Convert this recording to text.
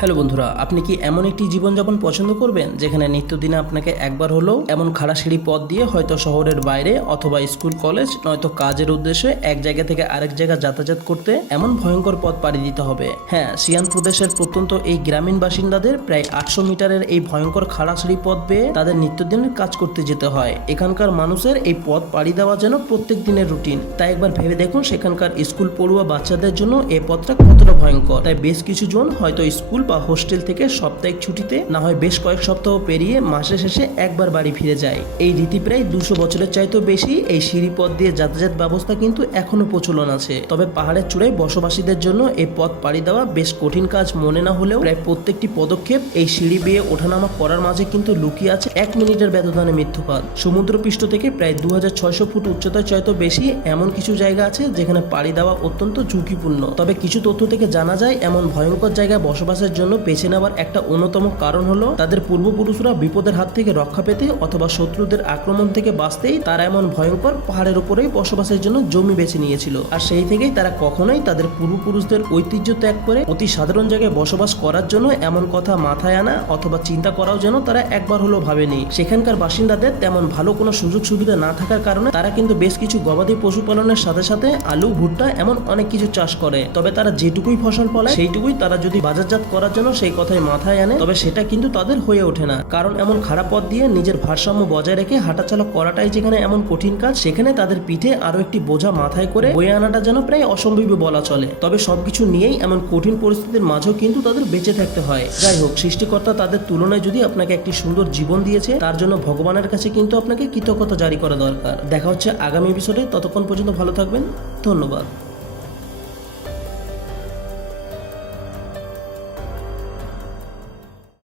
Hello বন্ধুরা, আপনি কি এমন একটি জীবনযাপন পছন্দ করবেন যেখানে নিত্যদিনে আপনাকে একবার হলেও এমন খাড়া সিঁড়ি পথ দিয়ে হয়তো শহরের বাইরে অথবা স্কুল কলেজ নয়তো কাজের উদ্দেশ্যে এক জায়গা থেকে আরেক জায়গা যাতায়াত করতে এমন ভয়ঙ্কর পথ পাড়ি দিতে হবে? হ্যাঁ, সিয়ান প্রদেশের প্রত্যন্ত এই গ্রামীণ বাসিন্দাদের প্রায় 800 মিটারের এই ভয়ঙ্কর খাড়া সিঁড়ি পথ বেয়ে তাদের নিত্যদিনের কাজ করতে যেতে হয়। এখানকার মানুষের এই পথ পাড়ি দেওয়া যেন প্রত্যেক দিনের রুটিন। তাই একবার ভেবে দেখুন সেখানকার স্কুল পড়ুয়া বাচ্চাদের জন্য এই পথটা কতটা ভয়ঙ্কর। তাই বেশ কিছু জন হয়তো স্কুল বা হোস্টেল থেকে সাপ্তাহিক ছুটিতে না হয় বেশ কয়েক সপ্তাহ পেরিয়ে মাসের শেষে একবার বাড়ি ফিরে যায়। এই রীতি প্রায় 200 বছরের চাইতেও বেশি। এই সিঁড়ি পথ দিয়ে যাতায়াত ব্যবস্থা কিন্তু এখনো প্রচলন আছে। তবে পাহাড়ের চূড়ায় বসবাসীদের জন্য এই পথ পাড়ি দেওয়া বেশ কঠিন কাজ মনে না হলেও প্রায় প্রত্যেকটি পদক্ষেপ এই সিঁড়ি বেয়ে ওঠানামা করার মাঝে কিন্তু লুকিয়ে আছে 1 মিনিটের ব্যবধানে মৃত্যুপাত। সমুদ্রপৃষ্ঠ থেকে প্রায় 2600 ফুট উচ্চতার চাইতেও বেশি এমন কিছু জায়গা আছে যেখানে পাড়ি দেওয়া অত্যন্ত ঝুঁকিপূর্ণ। তবে কিছু তথ্য থেকে জানা যায় এমন ভয়ঙ্কর জায়গায় বসবাসের জন্য বেছে নেওয়ার একটা অন্যতম কারণ হলো তাদের পূর্বপুরুষরা বিপদের হাত থেকে রক্ষা পেতে অথবা শত্রুদের আক্রমণ থেকে বাঁচতেই তারা এমন ভয়ঙ্কর পাহাড়ের উপরেই বসবাসের জন্য জমি বেছে নিয়েছিল। আর সেই থেকেই তারা কখনোই তাদের পূর্বপুরুষদের ঐতিহ্য ত্যাগ করে অতি সাধারণ জায়গায় বসবাস করার জন্য এমন কথা মাথায় আনা অথবা চিন্তা করাও যেন তারা একবার হলো ভাবেনি। সেখানকার বাসিন্দাদের তেমন ভালো কোনো সুযোগ সুবিধা না থাকার কারণে তারা কিন্তু বেশ কিছু গবাদি পশুপালনের সাথে সাথে আলু, ভুট্টা এমন অনেক কিছু চাষ করে। তবে তারা যেটুকুই ফসল ফলায় সেইটুকুই তারা যদি বাজারজাত করার জন্য সেই কথাই মাথায় আনে তবে সেটা কিন্তু তাদের হয়ে ওঠে না। কারণ এমন খারাপ পথ দিয়ে নিজের ভারসাম্য বজায় রেখে হাঁটাচলা করাটাই যেখানে এমন কঠিন কাজ, সেখানে তাদের পিঠে আরো একটি বোঝা মাথায় করে বয়ে আনাটা যেন প্রায় অসম্ভব বলা চলে। তবে সবকিছু নিয়েই এমন কঠিন পরিস্থিতির মাঝেও কিন্তু তাদের বেঁচে থাকতে হয়। যাই হোক, সৃষ্টিকর্তা তাদের তুলনায় যদি আপনাকে একটি সুন্দর জীবন দিয়েছে তার জন্য ভগবানের কাছে কিন্তু আপনাকে কৃতজ্ঞতা জারি করা দরকার। দেখা হচ্ছে আগামী এপিসোডে। ততক্ষণ পর্যন্ত ভালো থাকবেন। ধন্যবাদ।